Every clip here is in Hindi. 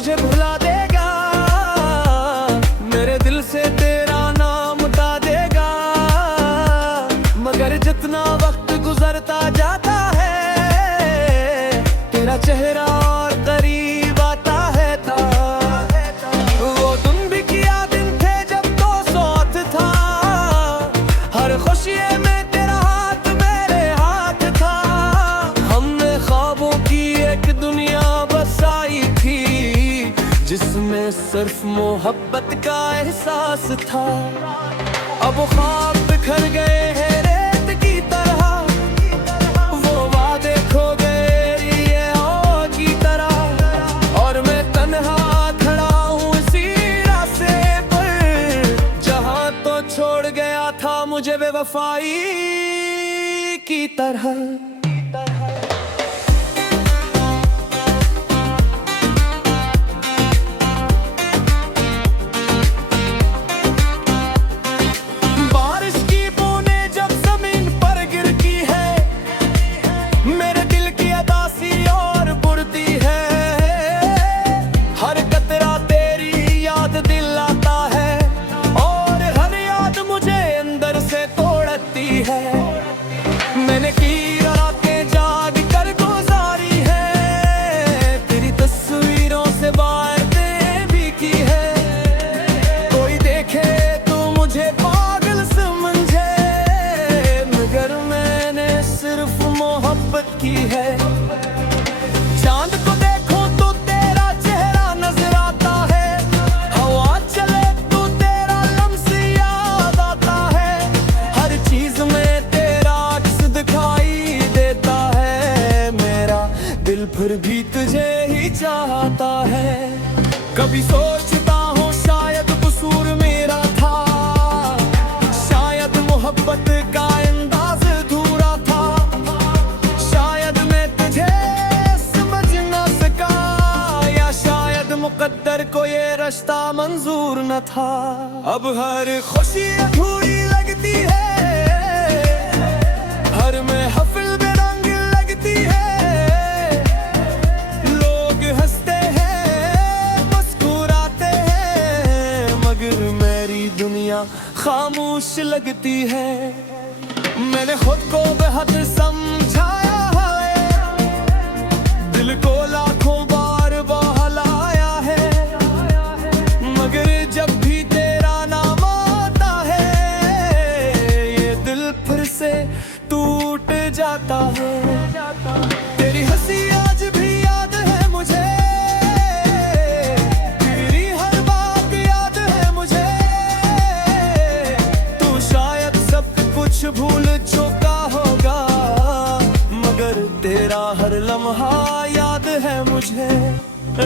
तुझे भुला देगा, मेरे दिल से तेरा नाम मिटा देगा। मगर जितना वक्त गुजरता जाता है, तेरा चेहरा और करीब आता है था। वो दिन भी किया दिन थे जब तो साथ था, हर खुशी में तेरा हाथ मेरे हाथ था। हमने ख्वाबों की एक दुनिया बसाई थी, जिसमें सिर्फ मोहब्बत का एहसास था। अब ख्वाब बिखर गए हैं रेत की तरह, वो वादे खो गए ये हवा की तरह। और मैं तन्हा खड़ा हूँ इसी रास्ते पर, जहाँ तो छोड़ गया था मुझे बेवफाई की तरह। मैंने की रातें जाग कर गुजारी है, तेरी तस्वीरों से बातें भी की है। कोई देखे तो मुझे पागल समझे, मगर मैंने सिर्फ मोहब्बत की है। चांद को देखो तो तेरा चेहरा नजर आता है, हवा चले तो तेरा लम्स याद आता है। हर चीज में फिर भी तुझे ही चाहता है। कभी सोचता हूँ शायद कसूर मेरा था, शायद मोहब्बत का अंदाज अधूरा था। शायद मैं तुझे समझ न सका, या शायद मुकद्दर को ये रिश्ता मंजूर न था। अब हर खुशी अधूरी लगती है, हर महफिल बेरंग लगती है। खामोश लगती है। मैंने खुद को बेहद समझाया है, दिल को लाखों बार बहलाया है। मगर जब भी तेरा नाम आता है, ये दिल फिर से टूट जाता है। तेरी हंसी आज भी याद है मुझे, भूल चुका होगा, मगर तेरा हर लम्हा याद है मुझे।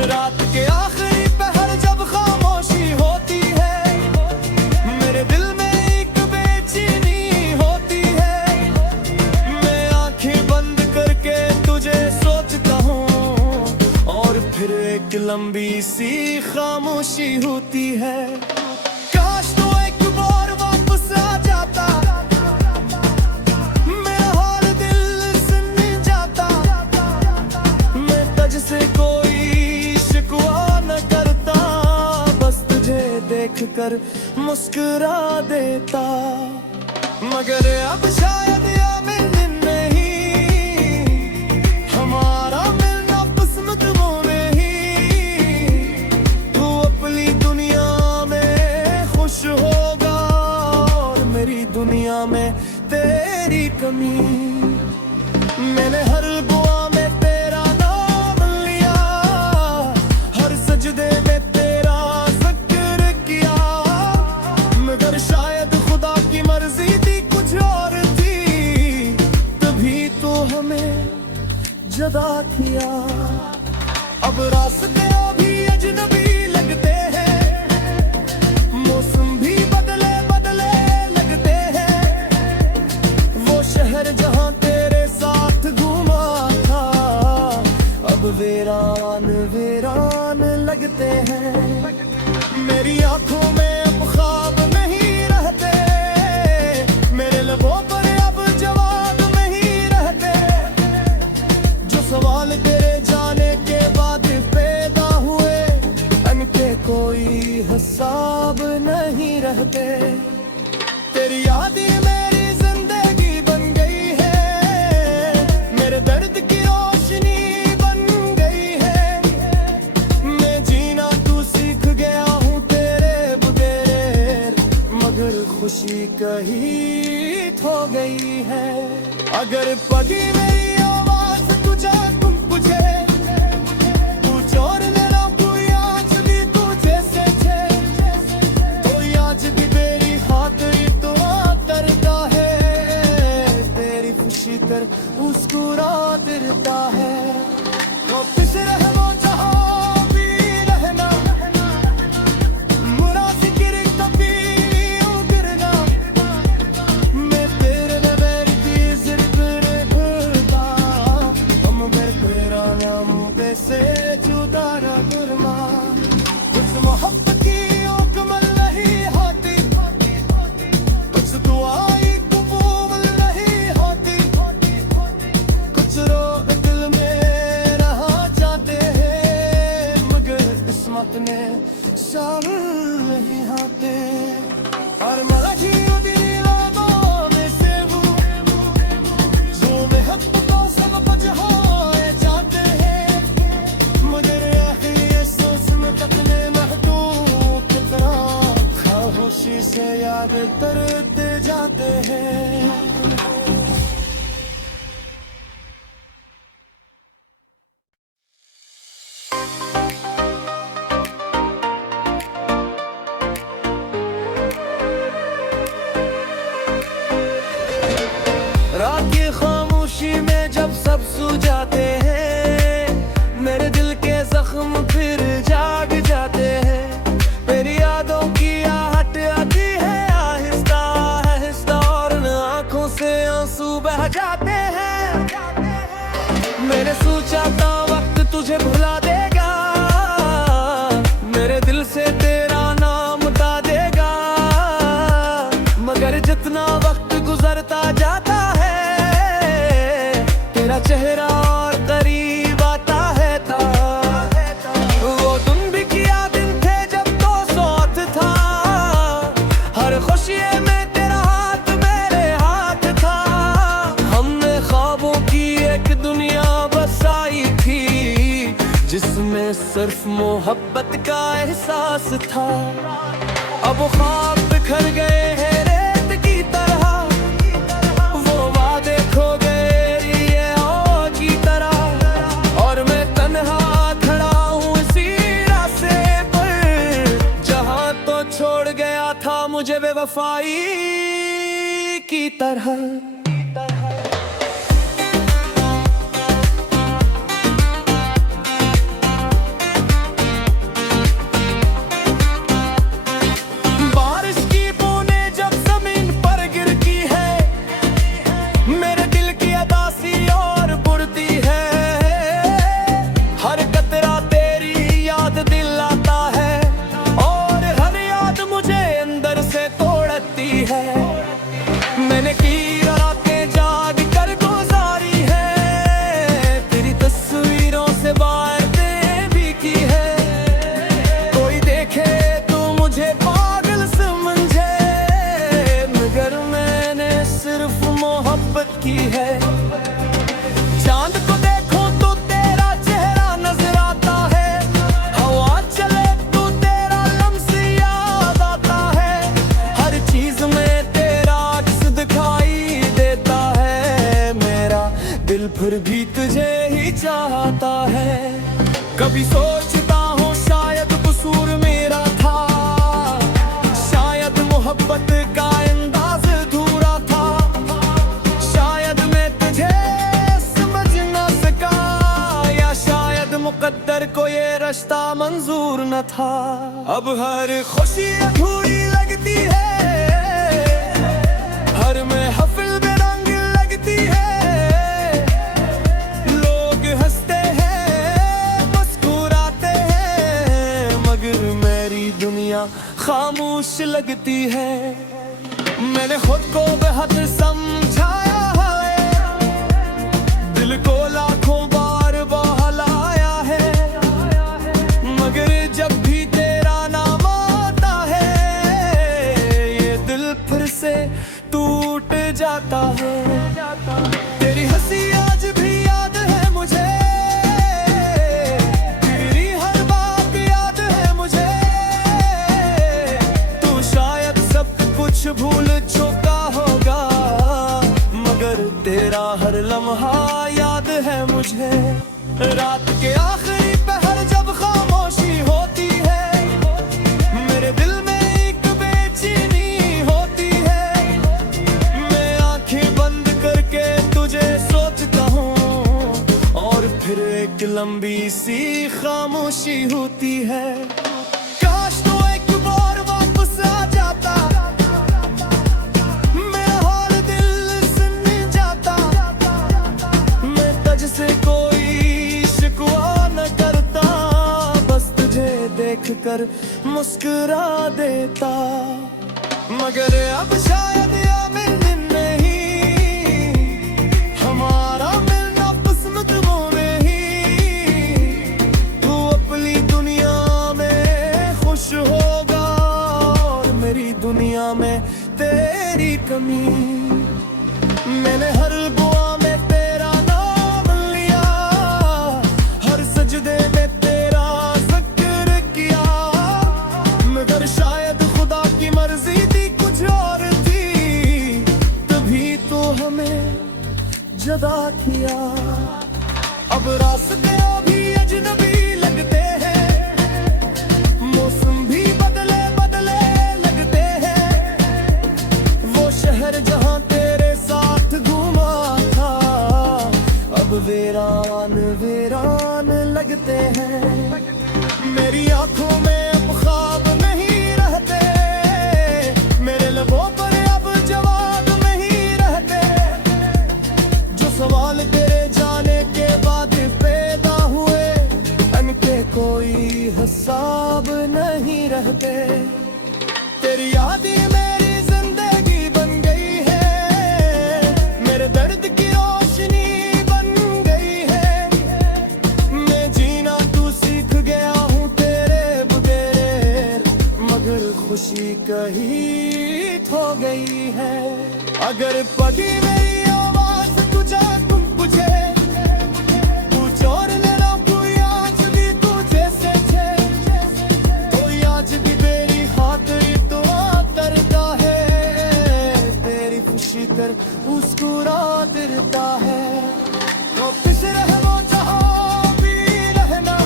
रात के आखिरी पहर जब खामोशी होती है, मेरे दिल में एक बेचैनी होती है। मैं आंखें बंद करके तुझे सोचता हूँ, और फिर एक लंबी सी खामोशी होती है। काश तो एक बार वापस आ जाता, कोई शिकवा न करता, बस तुझे देखकर मुस्कुरा देता। मगर अब शायद या मिलने नहीं, हमारा मिलना किस्मत में ही। तू अपनी दुनिया में खुश होगा, और मेरी दुनिया में तेरी कमी। मैंने हर दुआ में जदा किया। अब रास्ते अभी अजनबी लगते हैं, मौसम भी बदले बदले लगते हैं। वो शहर जहां तेरे साथ घूमा था, अब वीरान वीरान लगते हैं। मेरी आंखों में अब ख्वाब नहीं रहते, मेरे लबों पर अब जवाब नहीं रहते। जो सवाल तेरे जाने के बाद पैदा हुए, रहते। तेरी यादें मेरी जिंदगी बन गई है, मेरे दर्द की रोशनी बन गई है। मैं जीना तू सीख गया हूँ तेरे बगैर, मगर खुशी कहीं खो गई है। अगर पगी मेरी आवाज तुझे तुम पूछे, तू चोर लेना कोई आज भी तुझे से छे, तो आज भी मेरी खातिर तो करता है, तेरी खुशी कर मुस्कुरा देता है। तो पिस रहे वो जहाँ भी रहना, मुरा जिक्र कभी उगरना, मैं तेरे नजर की जिद रहता, हम मेरे तेरा नाम से जुदा न करना। कुछ मोहब्बत की मुकम्मल नहीं होती, कुछ दुआएं कबूल नहीं होती, कुछ रोग दिल में रहा चाहते हैं, मगर किस्मत ने शामिल नहीं होते। और मलकी दिल लोगों में से वो जो महब्बत को सब कुछ हो जाते हैं, मगर आखिर ये सोचने तक में महदूद कितना खामोशी से याद करते जाते हैं। रात की खामोशी में जब सब सो जाते हैं, मेरे दिल के जख्म फिर जाग जाते हैं। मेरी यादों की आहट आती है आहिस्ता आहिस्ता, और उन आंखों से आंसू बह जाते हैं। मैंने सोचा था वक्त तुझे भुला देगा, मेरे दिल से तेरा नाम मिटा देगा, मगर जितना वक्त गुजरता जाता है, तेरा चेहरा और करीब आता है था। वो तुम भी किया दिन थे जब तो साथ था, हर खुशी में तेरा हाथ मेरे हाथ था। हमने ख्वाबों की एक दुनिया बसाई थी, जिसमें सिर्फ मोहब्बत का एहसास था। अब वो ख्वाब बिखर गए हैं रेत की तरह, वो वादे खो गए ये हवा की तरह, और मैं तन्हा खड़ा हूँ इसी रास्ते पर, जहाँ तो छोड़ गया था मुझे बेवफाई की तरह। बारिश की बूंदें जब जमीन पर गिरती है, मेरे दिल की अदासी और बुढ़ती है। हर कतरा तेरी याद दिलाता है, और हर याद मुझे अंदर से तोड़ती है। मैंने की रातें जाग कर गुजारी है, तेरी तस्वीरों से बातें भी की है। कोई देखे तो मुझे पागल समझे, मगर मैंने सिर्फ मोहब्बत की है। चांद को देखो तो तेरा चेहरा नजर आता है, हवा चले तो तेरा लम्स याद आता है। हर चीज में तेरा अक्स दिखाई देता है, मेरा दिल फिर भी तुझे ही चाहता है। कभी सोचता हूँ शायद कसूर मेरा था, शायद मोहब्बत का अंदाज अधूरा था, शायद मैं तुझे समझ न सका, या शायद मुकद्दर को ये रास्ता मंजूर न था। अब हर खुशी अधूरी लगती है, हर महफिल में रंग लगती है। लोग हंसते हैं मुस्कुराते हैं, मगर मेरी दुनिया खामोश लगती है। मैंने खुद को बेहद समझाया है, दिल को लाखों बार बहलाया है, मगर जब भी तेरा नाम आता है, जाता है। तेरी हंसी आज भी याद है मुझे, तेरी हर बात याद है मुझे। तू शायद सब कुछ भूल चुका होगा, मगर तेरा हर लम्हा याद है मुझे। रात के आखिरी पहर जब खामोशी होती है, मेरे दिल में एक बेचैनी होती है। मैं आंखें बंद करके तुझे सोचता हूँ, और फिर एक लंबी सी खामोशी होती है। काश तू एक बार वापस आ जाता, मेरा हाल दिल सुन जाता। मैं तुझसे कोई शिकवा न करता, बस तुझे देखकर मुस्कुरा देता। मगर अब शायद मिलन नहीं, हमारा मिलना किस्मतों में ही। तू अपनी दुनिया में खुश होगा, और मेरी दुनिया में तेरी कमी। मैंने हर दुआ में तेरा नाम लिया, हर सजदे में तेरा जिक्र किया। मगर शायद खुदा की मर्जी थी कुछ और थी, तभी तो हमें जुदा किया। अब रास्ते अभी अजनबी लगते हैं, मौसम भी बदले बदले लगते हैं। वो शहर जहाँ तेरे साथ घूमा था, अब वीरान वीरान लगते हैं। मेरी आंखों में अब ख्वाब नहीं रहते, मेरे लबों पर अब जवाब नहीं रहते। जो सवाल तेरे जाने के बाद पैदा हुए, उनके कोई हिसाब नहीं रहते। तेरी यादें मेरी जिंदगी बन गई है, मेरे दर्द की रोशनी बन गई है। मैं जीना तू सीख गया हूँ तेरे बगैर, मगर खुशी कहीं खो गई है। अगर पगी मेरी आवाज तुझे तुम बुझे, तू चोर लेना कोई आज भी तुझे से छे। कोई आज भी तेरी खातिर दुआ करता है, तेरी खुशी कर मुस्कुरा देता है। तो खुश रहो जहाँ भी रहना,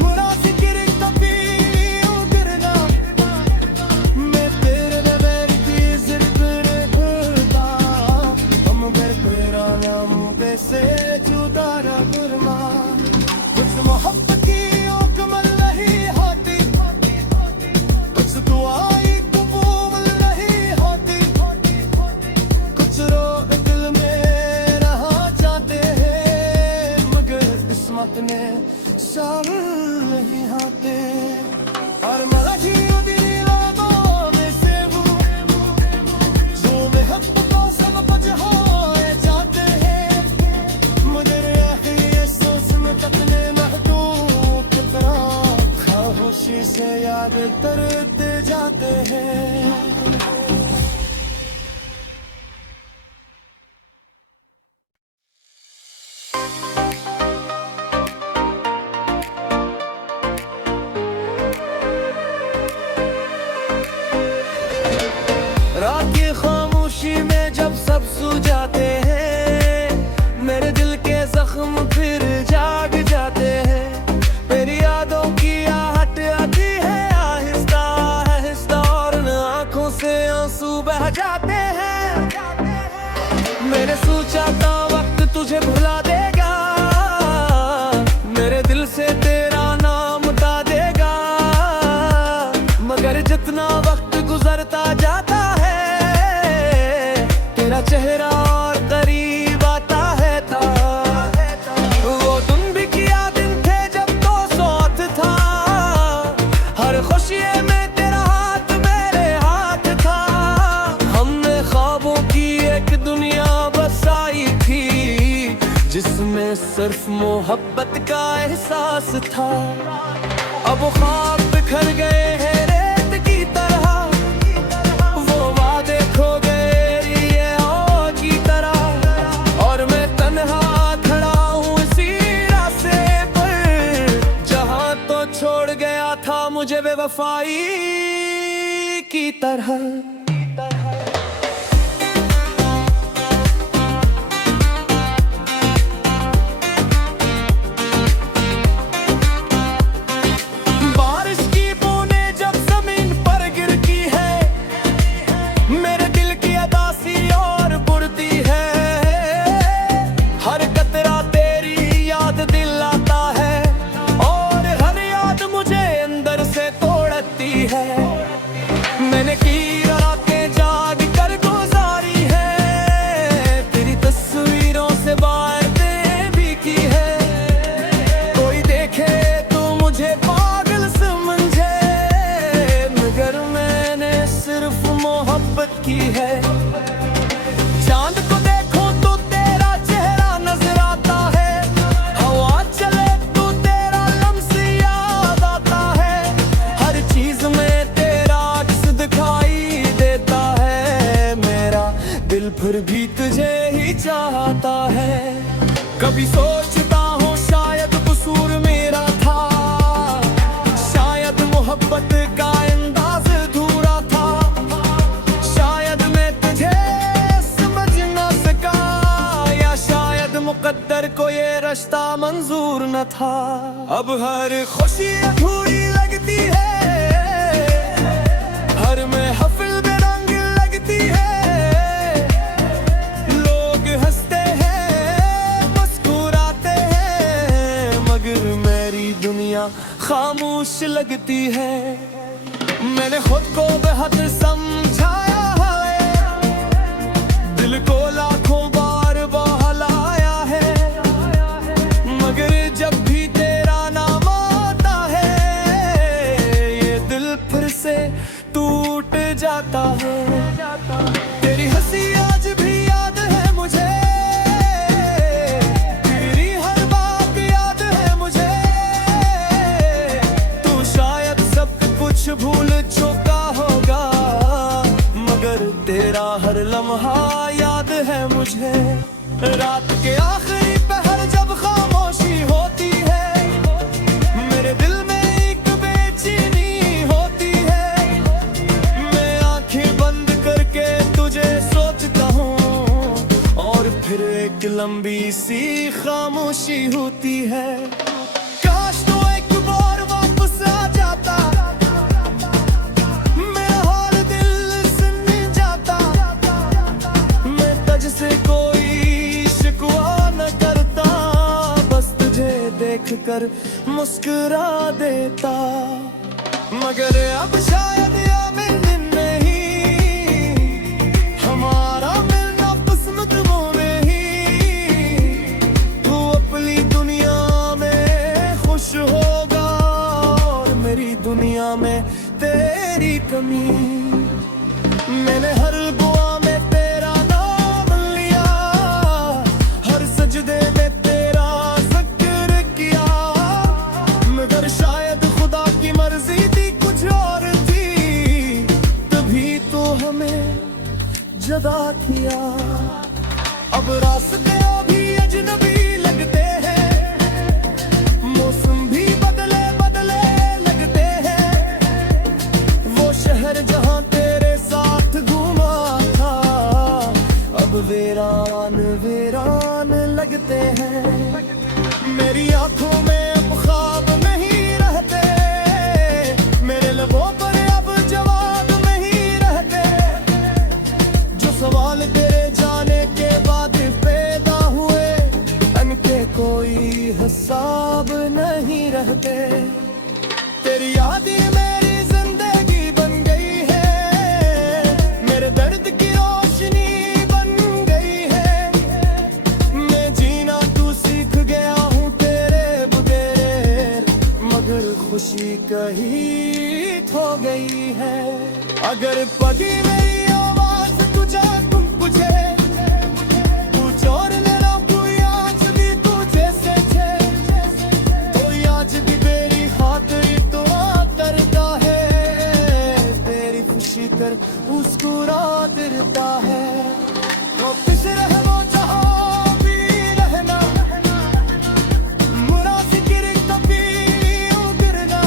बुरा जिक्र कभी उगरना। मैं तेरे नजर की जिद रखता, मगर तेरा नाम कैसे जुदा न करना। कुछ मोहब्बत की मुकम्मल नहीं होती, कुछ दुआएं कबूल नहीं होती। कुछ रोग दिल में रहा चाहते हैं, मगर किस्मत ने शामिल नहीं होते। और मलजी दिलों में से वो जो मोहब्बत को सब कुछ हो जाते हैं, मगर ये सोच में अपने महदूद की तरह खामोशी से याद करते जाते हैं। रात की खामोशी में जब सब सो जाते हैं, मेरे दिल के जख्म फिर जाग जाते हैं। मेरी यादों की आहट आती है आहिस्ता आहिस्ता, और न आंखों से आंसू बह जाते हैं। मैंने सोचा था वक्त तुझे भुला देगा, मेरे दिल से तेरा नाम मिटा देगा। मगर जितना वक्त गुजरता जाता है, तेरा चेहरा और करीब आता है था। वो दिन भी किया दिन थे जब तो साथ था, हर खुशी में तेरा हाथ मेरे हाथ था। हमने ख्वाबों की एक दुनिया बसाई थी, जिसमें सिर्फ मोहब्बत का एहसास था। अब ख्वाब बिखर गए हैं रेत की तरह, वो वादे खो गए मुझे बेवफाई की तरह। बारिश की बूंदें जब जमीन पर गिरती है, मेरे दिल की अदासी और बुरती है। हर कतरा तेरी याद दिलाता है, और हर याद मुझे अंदर से तोड़ती है। मैंने की रातें जाग कर गुजारी है, तेरी तस्वीरों से बातें भी की है। कोई देखे तो मुझे पागल समझे, मगर मैंने सिर्फ मोहब्बत की है। चांद को देखो तो तेरा चेहरा नजर आता है, हवा चले तो तेरा लम्स याद आता है। हर चीज में तेरा अक्स दिखाई देता है, मेरा दिल फिर भी तुझे ही चाहता है। कभी सोचता हूँ शायद कसूर मेरा था, शायद मोहब्बत का अंदाज अधूरा था। शायद मैं तुझे समझ ना सका, या शायद मुकद्दर को ये रास्ता मंजूर न था। अब हर खुशी अधूरी लगती है, हर महफिल में रंग लगती है। लोग हंसते हैं, मुस्कुराते हैं, मगर मेरी दुनिया खामोश लगती है। मैंने खुद को बेहद समझाया है, दिल को लाखों बार बहलाया है, मगर जब भी तेरा नाम आता है, ये दिल फिर से टूट जाता है। तेरी हंसी आज भी याद है मुझे, तेरी हर बात याद है मुझे। तू शायद सब कुछ भूल चुका होगा, मगर तेरा हर लम्हा याद है मुझे। रात के आखिरी पहर जब खामोशी होती है, मेरे दिल में एक बेचैनी होती है। मैं आंखें बंद करके तुझे सोचता हूँ, और फिर एक लंबी सी खामोशी होती है। काश तू एक बार वापस आ जाता, मेरा हाल दिल सुन जाता। मैं तुझसे कोई शिकवा न करता, बस तुझे देखकर मुस्कुरा देता। मगर अब शायद या मिलने नहीं, हमारा मिलना किस्मत में ही। तू अपनी दुनिया में खुश होगा, और मेरी दुनिया में तेरी कमी। मैंने हर दुआ में तेरा नाम लिया, हर सजदे में तेरा जिक्र किया, मगर शायद खुदा की मर्जी थी कुछ और थी, तभी तो हमें जुदा किया। अब रास्ते भी अजनबी लगते हैं, मौसम भी बदले बदले लगते हैं। वो शहर जहाँ तेरे साथ घूमा था, अब वीरान वीरान लगते हैं। मेरी आंखों में अब ख्वाब नहीं रहते, मेरे लबों पर अब जवाब नहीं रहते। जो सवाल तेरे जाने के बाद पैदा हुए, उनके कोई हिसाब नहीं रहते। तेरी यादें मेरी जिंदगी बन गई है, मेरे दर्द की रोशनी बन गई है। मैं जीना तू सीख गया हूँ तेरे बगैर, मगर खुशी कहीं खो गई है। अगर पगी मेरी आवाज तुझे तुम पूछे, तू चोर लेना कोई आज भी तुझे से छे, तो आज भी मेरी खातिर तो करता है। तेरी खुशी कर मुस्कुरा देता है। तो खुश रहो जहाँ भी रहना, मुनाफिकिर कभी गिरना।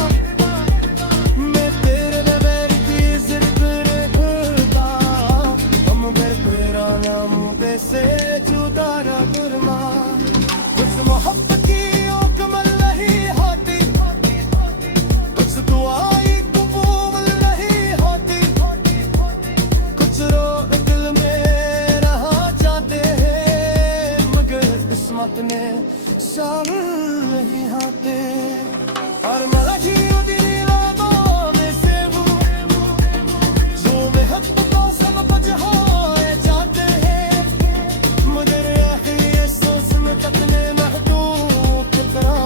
पर मलाजी दिली लोगों में से हूँ जो महक तो सब कुछ हो जाते हैं मगर आखिर ये सोच में तकने महदूद करा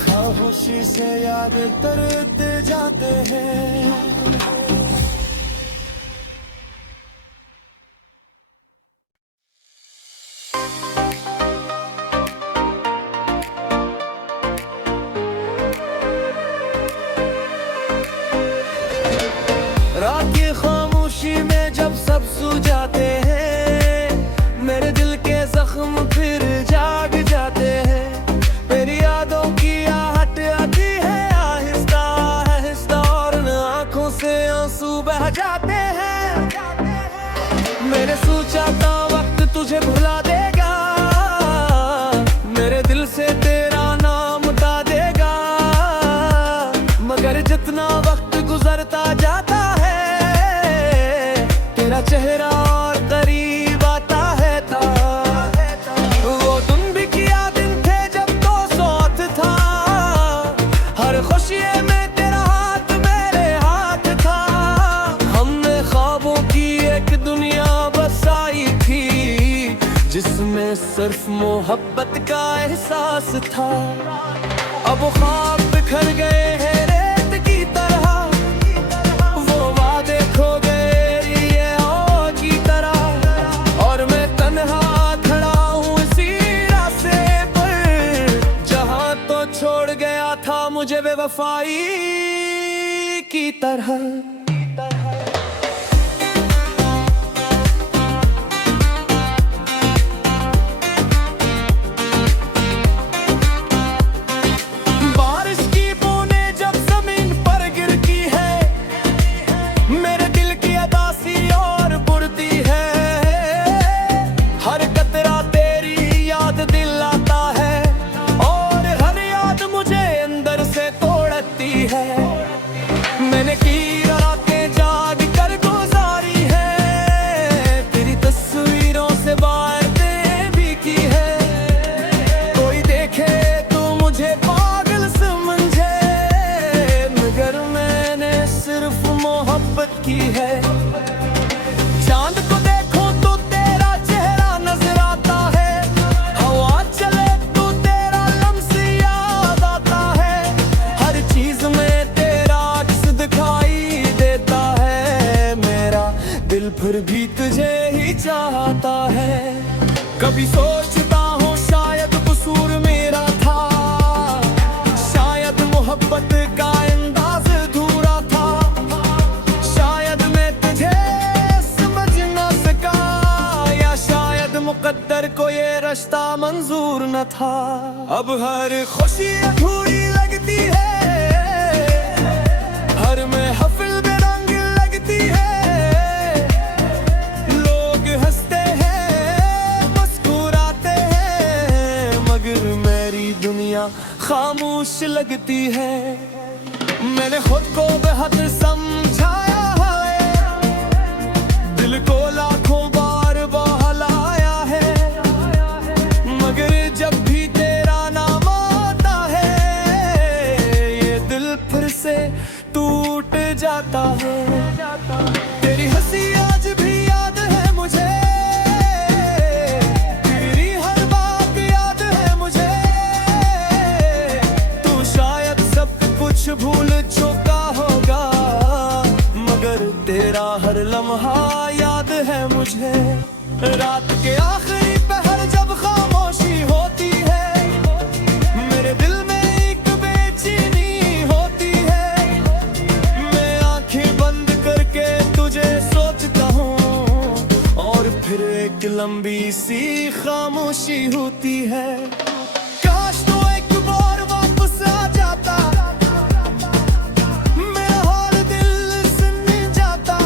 खामोशी से याद करते जाते हैं। रात की खामोशी में जब सब सो जाते हैं मेरे दिल के जख्म फिर जाग जाते हैं मेरी यादों की आहट आती है आहिस्ता आहिस्ता और न आंखों से आंसू बह जाते हैं। मैंने सोचा था वक्त तुझे भुला देगा मेरे दिल से तेरा नाम उठा देगा मगर जितना वक्त गुजरता जाता चेहरा और करीब आता है था वो तुम भी किया दिन थे जब तो साथ था हर खुशी में तेरा हाथ मेरे हाथ था हमने ख्वाबों की एक दुनिया बसाई थी जिसमें सिर्फ मोहब्बत का एहसास था। अब ख्वाब बिखर गए हैं रेत की तरह वो वादे खो गए मुझे बेवफाई की तरह। बारिश की बूंदें जब जमीन पर गिरती है मेरे दिल की अदासी और बुरती है हर कतरा तेरी याद दिलाता है और हर याद मुझे अंदर से तोड़ती है। मैंने की रातें जाग कर गुजारी है तेरी तस्वीरों से बातें भी की है कोई देखे तो मुझे पागल समझे मगर मैंने सिर्फ मोहब्बत की है। चांद को देखो तो तेरा चेहरा नजर आता है हवा चले तो तेरा लम्स याद आता है हर चीज में तेरा अक्स दिखाई देता है मेरा दिल फिर भी तुझे ही चाहता है। कभी सोचता हूँ शायद कसूर मेरा था शायद मोहब्बत का अंदाज अधूरा था शायद मैं तुझे समझ ना सका या शायद मुकद्दर को ये रास्ता मंजूर न था। अब हर खुशी अधूरी लगती है हर महफिल में रंग लगती है लोग हंसते हैं मुस्कुराते हैं मगर मेरी दुनिया खामोश लगती है। मैंने खुद को बेहद समझाया है दिल को लाखों बार बहलाया है मगर जब भी तेरा नाम आता है ये दिल फिर से टूट जाता है। तेरी हंसी आज भी याद है मुझे तेरी हर बात याद है मुझे तू शायद सब कुछ भूल चुका होगा मगर तेरा हर लम्हा याद है मुझे। रात के आखिरी पहर जब खामोशी होती है मेरे दिल में एक बेचैनी होती है मैं आंखें बंद करके तुझे सोचता हूँ और फिर एक लंबी सी खामोशी होती है। काश तो एक बार वापस आ जाता मेरा हाल दिल सुन जाता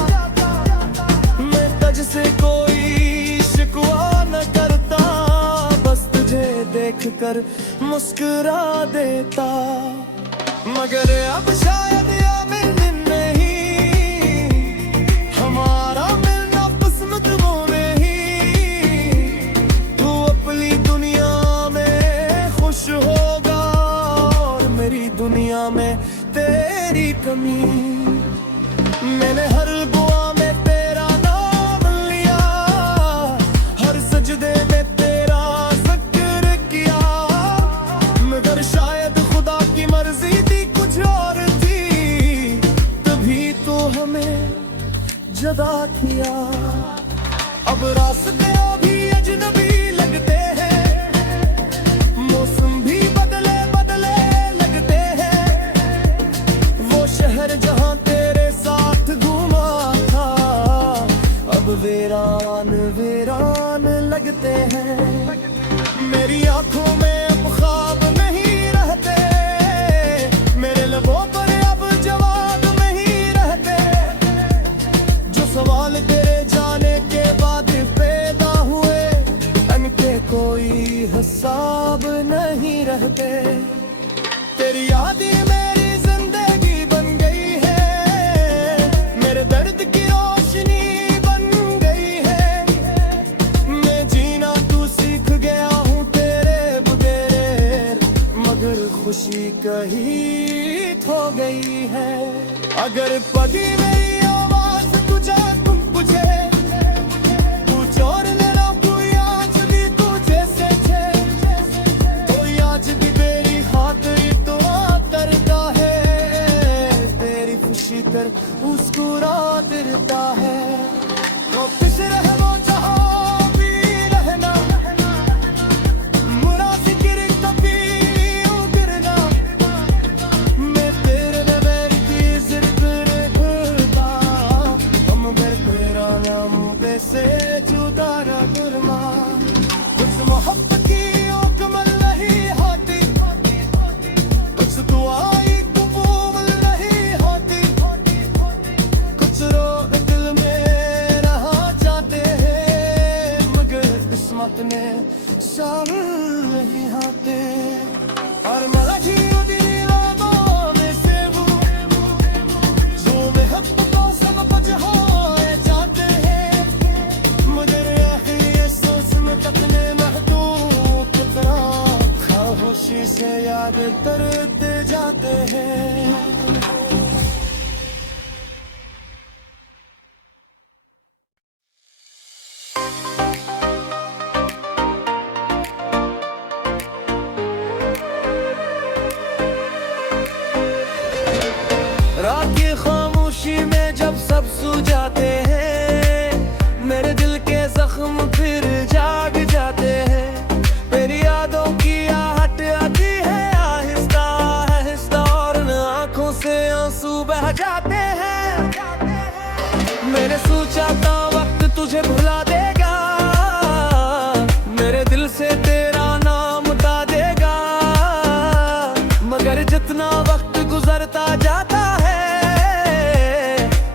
मैं तुझसे कोई शिकवा न करता बस तुझे देखकर मुस्कुरा देता मगर अब शायद यकीन नहीं हमारा मिलना किस्मत में ही तू अपनी दुनिया में खुश होगा और मेरी दुनिया में तेरी कमी। मैंने हर दुआ में तेरा नाम लिया, हर सजदे में तेरा जिक्र किया, मगर शायद खुदा की मर्जी थी कुछ और थी, तभी तो हमें जुदा किया। अब रास्ते अभी अजनबी लगते हैं, मौसम भी बदले बदले लगते हैं। वो शहर जहां तेरे साथ घूमा था, अब वीरान वीरान लगते हैं। मेरी आंखों में अब ख्वाब नहीं रहते, मेरे लबों पर अब जवाब नहीं रहते। जो सवाल तेरे जाने के बाद पैदा हुए, उनके कोई हिसाब नहीं रहते। तेरी यादें मेरी जिंदगी बन गई है, मेरे दर्द की रोशनी बन गई है। मैं जीना तू सीख गया हूँ तेरे बगैर, मगर खुशी कहीं खो गई है। अगर पदी मेरी आवाज तुझे तुम पूछे, तू चोर मेरा कोई आज भी तुझे से छे, कोई आज भी मेरी खातिर दुआ करता है, तेरी खुशी कर मुस्कुरा देता है। तो खुश रह वो जहाँ भी रहना, मुरा फिक्र कभी उगरना। मैं तेरे नजर की जिक्र करता, हम मैं तेरा नाम से जुदा न करना। कुछ मोहब्बत की मुकम्मल नहीं होती, कुछ दुआएं कबूल नहीं होती, कुछ रोग दिल में रहा जाते हैं, मगर किस्मत में शामिल नहीं होते। और मलकी दिलों में से वो जो महबूब को सब कुछ हो जाते हैं, मगर आखिर ये सोच में तकने महदूद तरह खामोशी से याद करते जाते हैं। रात की खामोशी में जब सब सो जाते हैं, मेरे दिल के जख्म फिर जाग जाते हैं। मेरी यादों की आहट आती है आहिस्ता आहिस्ता, और उन आंखों से आंसू बह जाते हैं। मैंने सोचा था वक्त तुझे भुला देगा, मेरे दिल से तेरा नाम उठा देगा, मगर जितना वक्त गुजरता जाता है,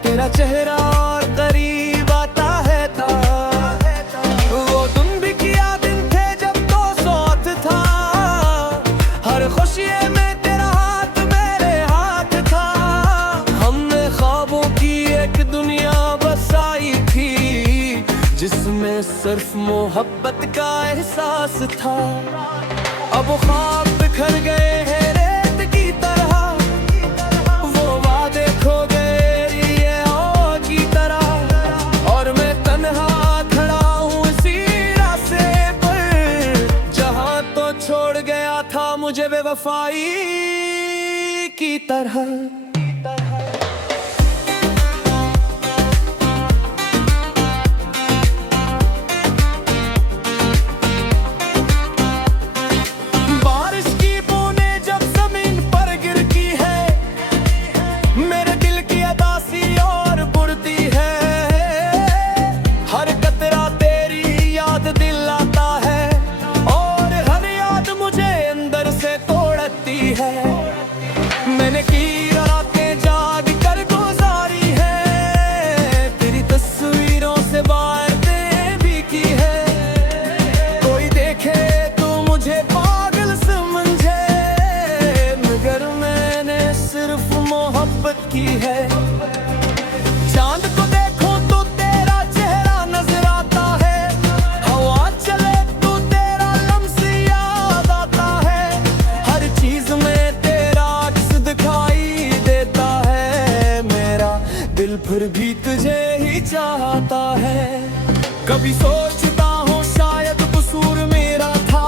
तेरा चेहरा और करीब आता है था। वो दिन भी किया दिन थे जब तो साथ था, हर खुशी में तेरा हाथ मेरे हाथ था। हमने ख्वाबों की एक दुनिया बसाई थी, जिसमें सिर्फ मोहब्बत का एहसास था। अब ख्वाब बिखर गए हैं रेत की तरह, वो वादे खो गए ये हवा की तरह, और मैं तन्हा खड़ा हूँ इसी रास्ते पर, जहाँ तो छोड़ गया था मुझे बेवफाई की तरह। बारिश की बूंदें जब जमीन पर गिरती है, मेरे दिल की अदासी और बुढ़ती है। हर कतरा तेरी याद दिलाता है, और हर याद मुझे अंदर से तोड़ती है। मैंने की रातें जाग कर गुजारी है, तेरी तस्वीरों से बातें भी की है। कोई देखे तो मुझे पागल समझे, मगर मैंने सिर्फ मोहब्बत की है। चांद को देखो तो तेरा चेहरा नजर आता है, हवा चले तो तेरा लम्स याद आता है। हर चीज में तेरा अक्स दिखा फिर भी तुझे ही चाहता है। कभी सोचता हूँ शायद कसूर मेरा था,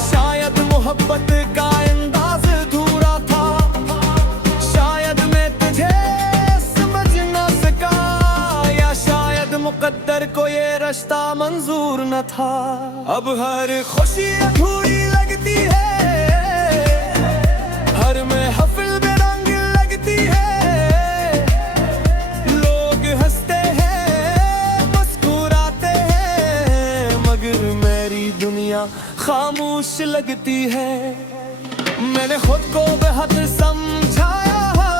शायद मोहब्बत का अंदाज अधूरा था, शायद मैं तुझे समझ ना सका, या शायद मुकद्दर को ये रिश्ता मंजूर न था। अब हर खुशी अधूरी लगती है, हर महफिल बेरंग लगती है। लोग हंसते हैं, मुस्कुराते हैं, मगर मेरी दुनिया खामोश लगती है। मैंने खुद को बेहद समझाया है,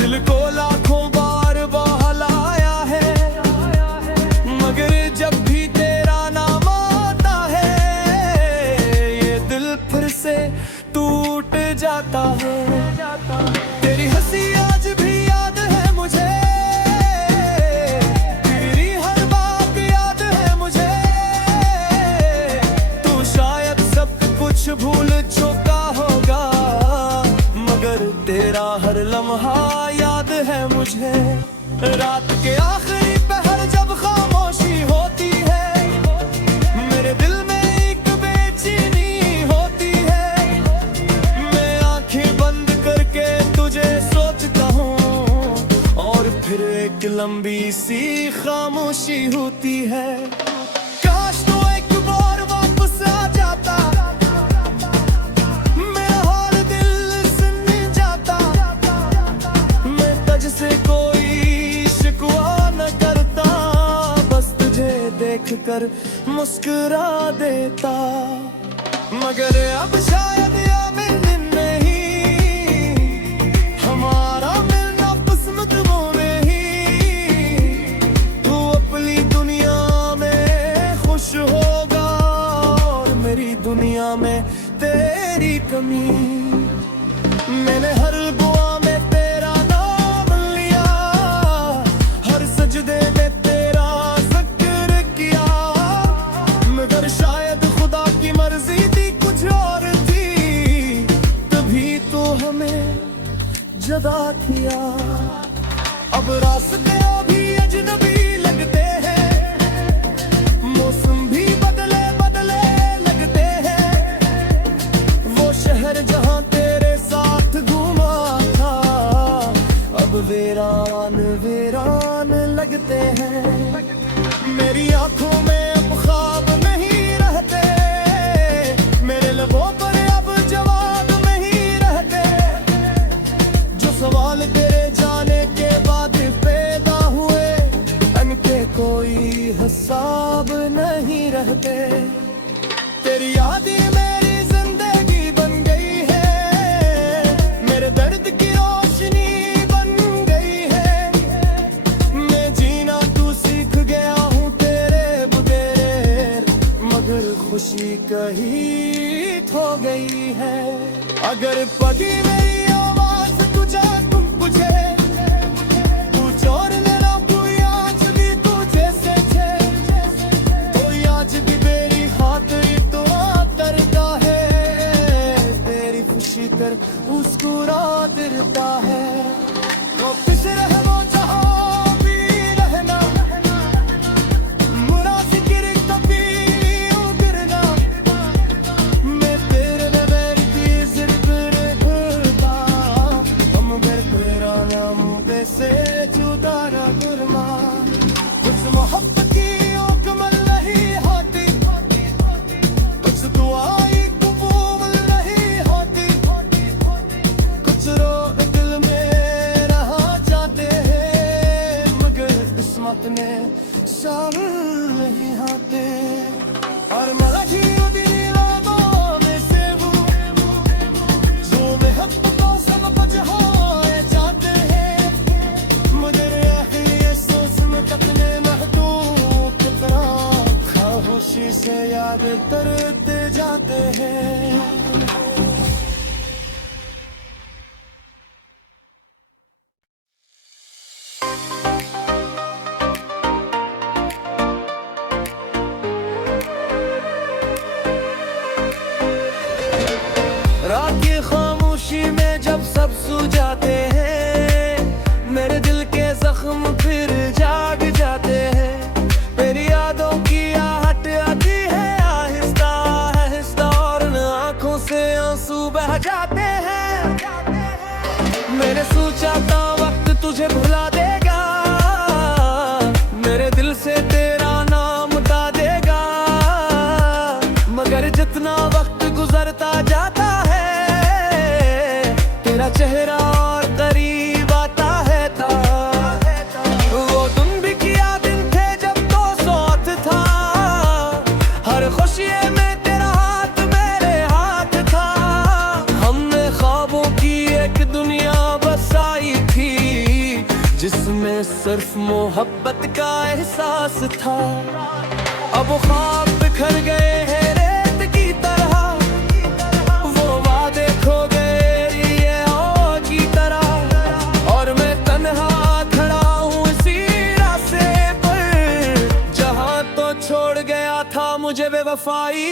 दिल को लाखों बार बहलाया है, मगर जब भी तेरा नाम आता है, ये दिल फिर से टूट जाता है। तेरी हंसी आज भी याद है मुझे, तेरी हर बात याद है मुझे। तू शायद सब कुछ भूल चुका होगा, मगर तेरा हर लम्हा याद है मुझे। रात के आखिरी पहर जब खामोशी होती है, मेरे दिल में एक बेचैनी होती है। मैं आंखें बंद करके तुझे सोचता हूँ, और फिर एक लंबी सी खामोशी होती है। काश तू एक बार वापस आ जाता, मेरा हाल दिल सुन जाता। मैं तुझसे कोई शिकवा न करता, बस तुझे देखकर मुस्कुरा देता। मगर अब शायद या मिलने नहीं, हमारा मिलना किस्मत में ही। तू अपनी दुनिया में खुश होगा, और मेरी दुनिया में तेरी कमी। मैंने हर दुआ में तेरा नाम लिया, हर सजदे में तेरा जिक्र किया, मगर शायद खुदा की मर्जी थी कुछ और थी, तभी तो हमें जुदा किया। अब रास्ते अभी अजनबी लगते हैं, मौसम भी बदले बदले लगते हैं। वो शहर जहाँ तेरे साथ घूमा था, अब वीरान वीरान लगते हैं। मेरी आंखों में अब ख्वाब नहीं रहते, मेरे लबों पर अब जवाब नहीं रहते। जो सवाल तेरे जाने के बाद पैदा हुए, उनके कोई हिसाब नहीं रहते। तेरी यादें मेरी जिंदगी बन गई है, मेरे दर्द की रोशनी बन गई है। मैं जीना तू सीख गया हूँ तेरे बगैर, मगर खुशी कहीं खो गई है। अगर पगी मेरी आवाज तुझे तुम पूछे, तू चोर लेना कोई आज भी तुझे से छे, कोई आज भी मेरी खातिर तो करता है, तेरी खुशी कर मुस्कुरा देता है। तो खुश रह वो जहाँ भी रहना, मुरा फिक्र कभी उगरना। मैं तेरे लिए मेरी चीज़ करता, हम घर तेरा नाम से जुदा न करना। कुछ मोहब्बत की मुकम्मल नहीं होती, कुछ दुआएं कबूल नहीं होती, कुछ रोग दिल में रहा चाहते हैं, मगर किस्मत ने शामिल नहीं होते। और मलकी उदी रातों में से वो, जो मोहब्बत को सब कुछ हो जाते हैं, मगर आखिर ये सोच में कितने महदूद कितना खामोशी से याद करते जाते हैं। में सिर्फ मोहब्बत का एहसास था। अब ख्वाब बिखर गए हैं रेत की तरह, वो वादे खो गए रियाओं की तरह, और मैं तन्हा खड़ा हूँ इसी रास्ते पर, जहाँ तो छोड़ गया था मुझे बेवफाई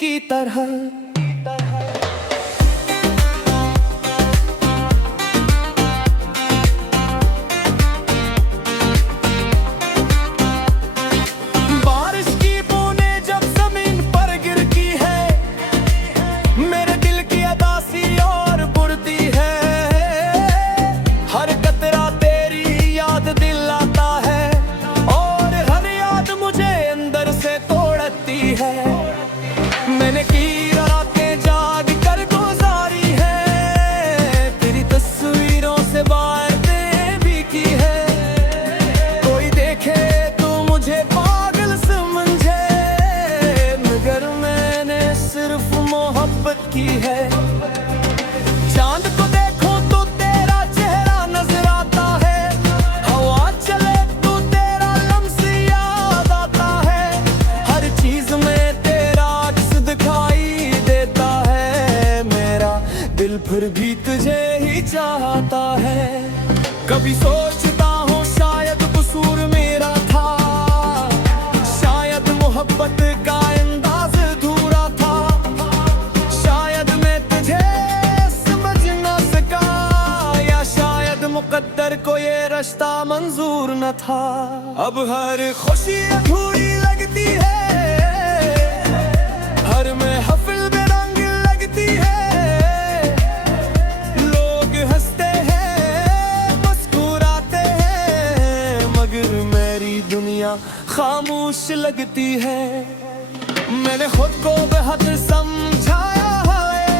की तरह। मैंने की रातें जाग कर गुजारी है, तेरी तस्वीरों से बातें भी की है। कोई देखे तो मुझे पागल समझे, मगर मैंने सिर्फ मोहब्बत की है। चांद को देखो तो तेरा चेहरा नजर आता है, हवा चले तो तेरा लम्स याद आता है, हर चीज में दिल फिर भी तुझे ही चाहता है। कभी सोचता हूँ शायद कसूर मेरा था, शायद मोहब्बत का अंदाज अधूरा था, शायद मैं तुझे समझ ना सका, या शायद मुकद्दर को ये रास्ता मंजूर न था। अब हर खुशी अधूरी लगती है, हर महफिल बेरंग लगती है, खामोश लगती है। मैंने खुद को बेहद समझाया है,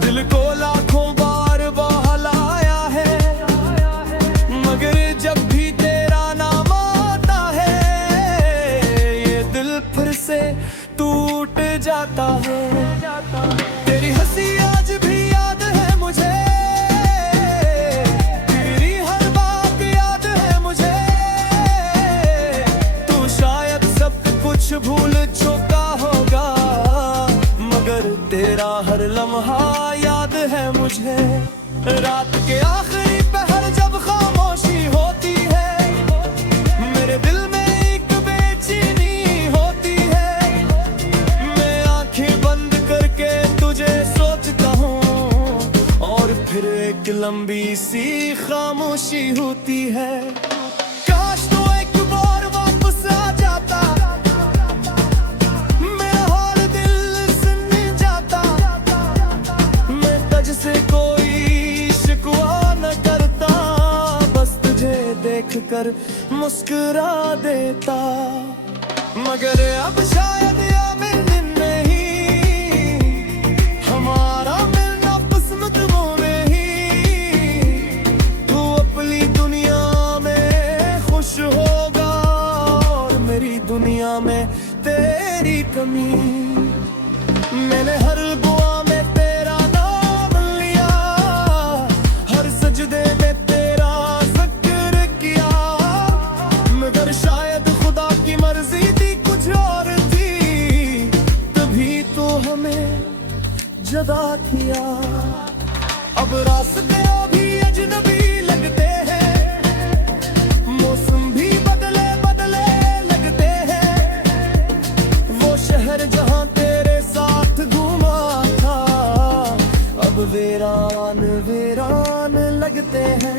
दिल को लाखों बार बहलाया है, मगर जब भी तेरा नाम आता है, ये दिल फिर से टूट जाता है। तेरी हंसी आज भी याद है मुझे, भूल चुका होगा, मगर तेरा हर लम्हा याद है मुझे। रात के आखिरी पहर जब खामोशी होती है, मेरे दिल में एक बेचैनी होती है, मैं आंखें बंद करके तुझे सोचता हूँ, और फिर एक लंबी सी खामोशी होती है। काश तो एक बार वापस आ जाता, कर मुस्कुरा देता, मगर अब शायद मिलने नहीं, हमारा मिलना किस्मतों में ही। तू अपनी दुनिया में खुश होगा, और मेरी दुनिया में तेरी कमी। मैंने हर दुआ में तेरा नाम लिया, हर सजदे में जदा किया। अब रास्ते अभी अजनबी लगते हैं, मौसम भी बदले बदले लगते हैं, वो शहर जहां तेरे साथ घूमा था, अब वीरान वीरान लगते हैं।